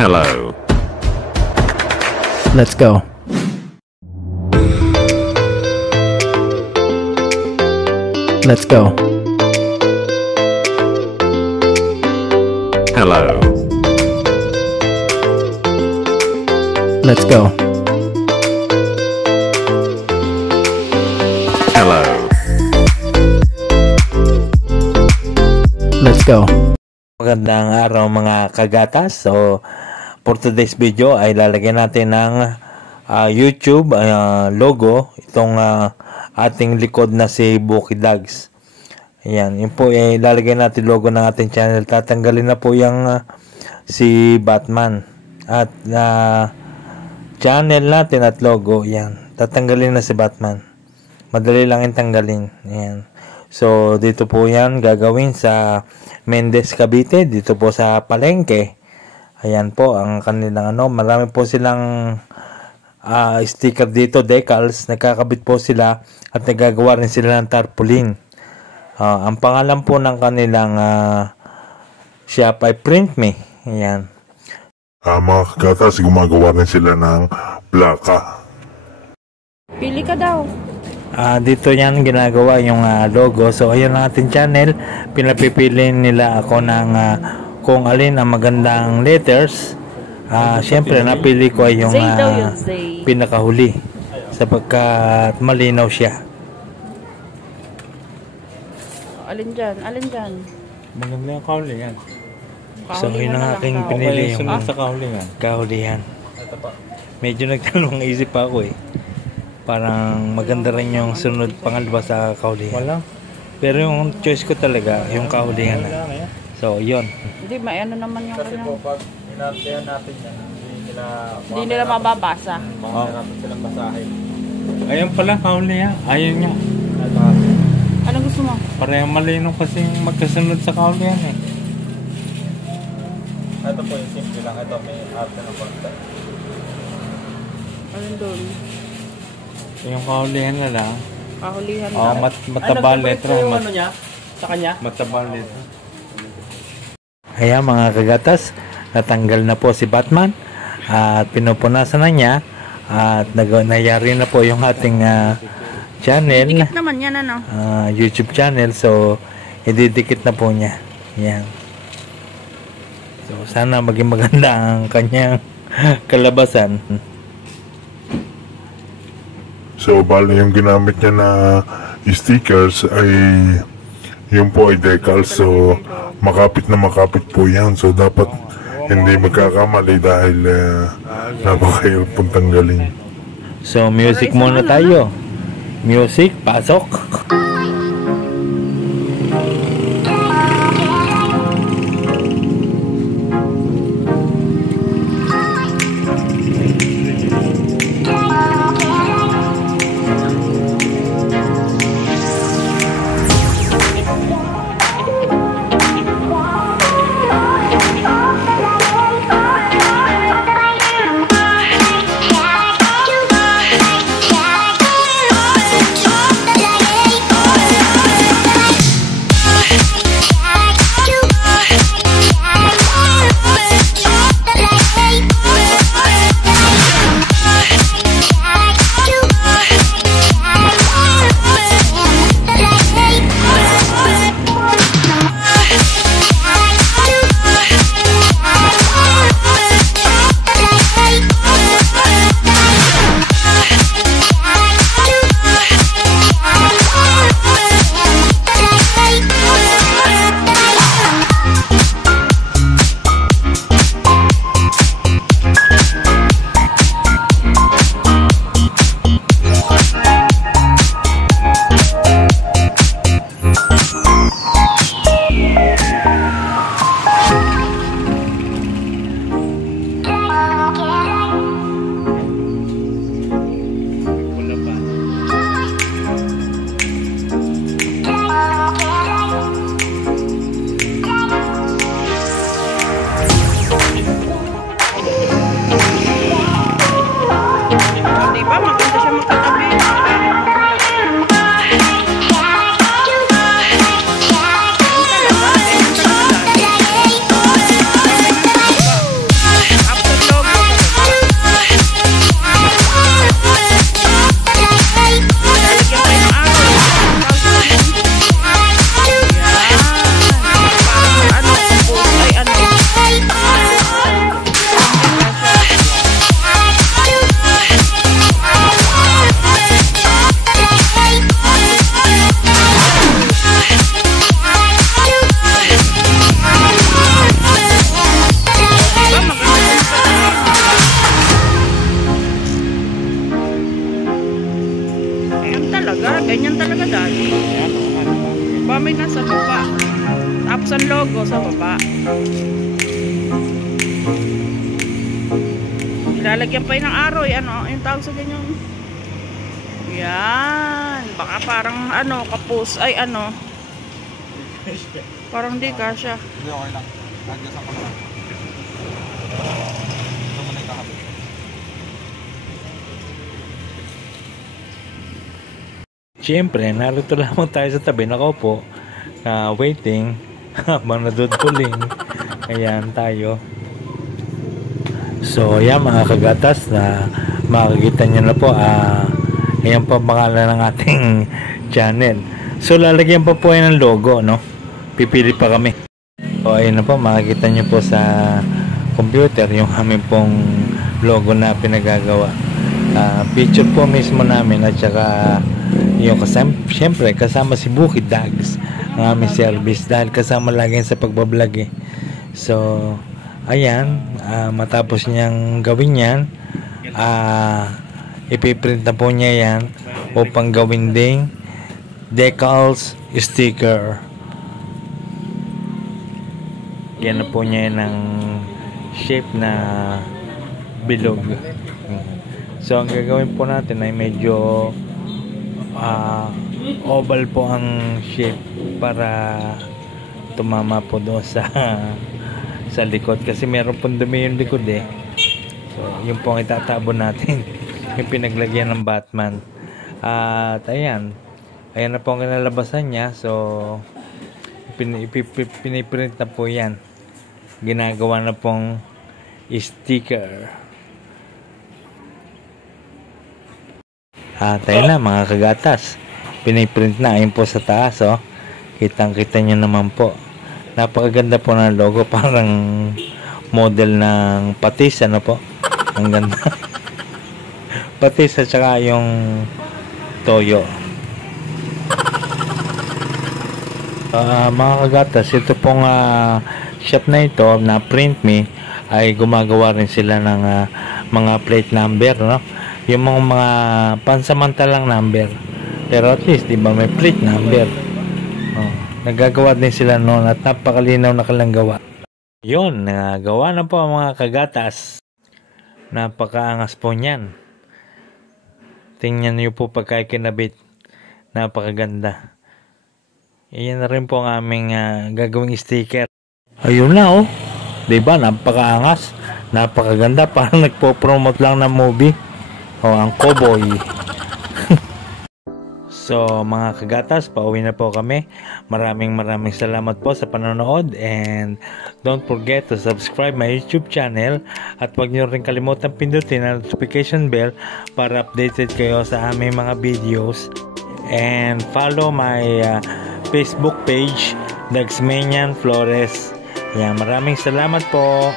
Hello. Let's go. Let's go. Hello. Let's go. Hello. Let's go. Magandang araw mga kagatas. So for today's video ay lalagyan natin ng YouTube logo itong ating likod na si Bukidags. Ayan, yun po lalagyan natin logo ng ating channel. Tatanggalin na po yung si Batman at channel natin at logo. Ayan, tatanggalin na si Batman. Madali lang yung tanggalin. Ayan. So dito po yan gagawin sa Mendez, Cavite, dito po sa Palengke. Ayan po ang kanilang marami po silang sticker dito, decals, nagkakabit po sila at nagagawa rin sila ng tarpaulin. Ang pangalan po ng kanilang shop ay Print Me. Ayan. Mga kagatas, gumagawa rin sila ng plaka. Pili ka daw. Dito yan ginagawa yung logo. So ayun ang ating channel. Pinapipili nila ako ng kung alin ang magandang letters. Siyempre napili ko ay yung pinakahuli sapagkat malinaw siya. Alin dyan? Alin dyan? Maganda yung kahuli yan. So Kahuli yun na ang lang aking daw. pinili yung sa kahulingan. kahulihan. Medyo nagtanong isip pa ako parang maganda rin yung sunod pangalawa sa kahulihan. Wala. Pero yung choice ko talaga yung kahulihan na. So yun. Hindi, may ano naman yung Kasi po, kanyang... pag inantayan natin yan, Hindi nila mababasa. natin silang basahin. Ayun pala kahulihan. Ayun niya. Anong gusto mo? Parehong malinaw kasi magkasunod sa kahulihan Ito po yung simple lang. Ito may arte ng konti. Alin doon? Yung kahulihan na lang. Kahulihan Mataba letra. niya? Sa kanya? Mataba letra. Ayan mga kagatas, natanggal na po si Batman at pinupunasan na niya at nayari na po yung ating channel. Dikit naman yan YouTube channel, so ididikit na po niya. Yan. So sana maging maganda ang kanyang kalabasan. So, bali yung ginamit niya na stickers ay yung po ay decals. So, makapit na makapit po yan. So, dapat hindi magkakamali dahil napakahirap pong tanggalin. So music muna tayo. Music, pasok. Ilalagyan pa yun ng aroy. Ano, yung tawag sa ganyan. Yan. Baka parang ano, kapus. Ay ano. Parang di kasya. Hindi, okay lang. Adjustan ko lang. Ito mo na ikakabit. Siyempre, narito lamang tayo sa tabi. Nakaupo. Waiting. Habang nadudpuling. Ayan tayo. So, yan mga kagatas na makikita nyo na po. Ayan po ang pangalan ng ating channel. So, lalagyan pa po yan ng logo, no? Pipili pa kami. So, ayun na po. Makikita nyo po sa computer yung aming pong logo na pinagagawa. Picture po mismo namin at saka yung siyempre kasama si Bukid Dags ang aming service dahil kasama lagi sa pagbablog eh. So, ayan, matapos niyang gawin yan, ipiprint na po niya yan upang gawin ding decals sticker. Yan na po niya ng shape na bilog. So ang gagawin po natin ay medyo oval po ang shape para tumama po doon sa likod kasi meron pong dumi yung likod eh. So yun po ang itatabon natin. Yung pinaglagyan ng Batman. At ayan na po ang kinalabasan niya. So piniprint na po yan. Ginagawa na pong sticker. Tayo na mga kagatas. Piniprint na. Ayun po sa taas oh. Kitang kita nyo naman po. Napakaganda po ng logo. Parang model ng patis. Ano po? Ang ganda. Patis at saka yung toyo. Mga kagatas, ito pong shop na ito na Print Me ay gumagawa rin sila ng mga plate number, no? Yung mga pansamantalang number. Pero at least, di ba, may plate number. Nagagawa din sila noon at napakalinaw na kalanggawa. Yun, nagawa na po ang mga kagatas. Napakaangas po niyan. Tingnan niyo po pagka kinabit. Napakaganda. Iyan na rin po ang aming gagawing sticker. Ayun na oh. Diba? Napakaangas. Napakaganda. Parang nagpo-promote lang ng movie. Ang cowboy. So mga kagatas, pauwi na po kami. Maraming salamat po sa panonood. And don't forget to subscribe my YouTube channel. At huwag nyo rin kalimutan pindutin ang notification bell para updated kayo sa aming mga videos. And follow my Facebook page, Dagsmanian Flores. Yan, maraming salamat po.